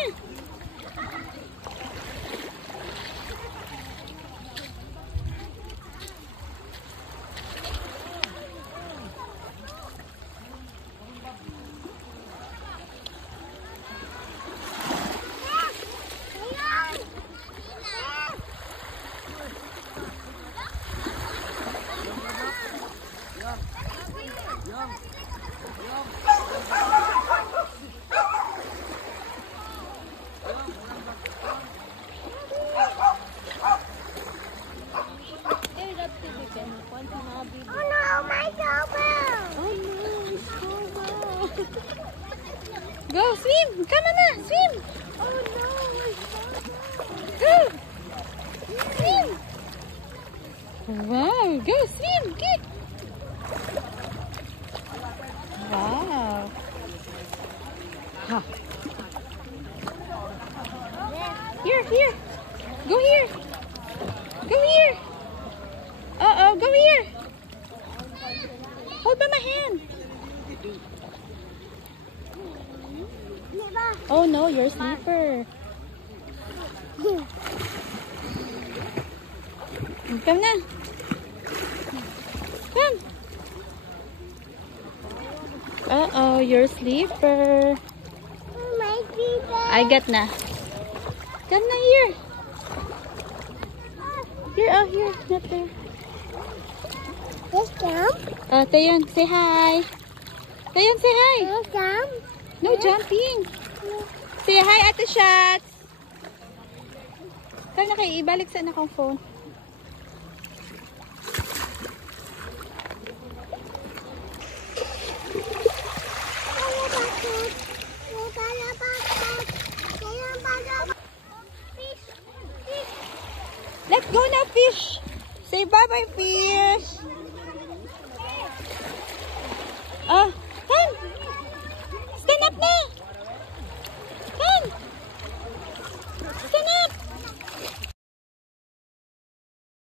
na. Oh no, my towel! Oh no, it's so bad. Go, swim! Come on na, swim! Oh no, it's Go! Swim! Wow, go, swim! Kick! Wow! Ha! Here, here! Go here! Go here! Uh-oh, go here! Hold by my hand! Oh no, your slipper! Come na! Come! Uh-oh, your slipper! Oh my slipper! I got na. Come na here! Here, oh here, not there. Let's jump. Tayon, say hi! Tayon, say hi! Let's jump. No jumping! Say hi, Ate Shots! Kaya na kayo, ibalik sa anak kong phone. Let's go now, fish! Say bye-bye, fish! Ah!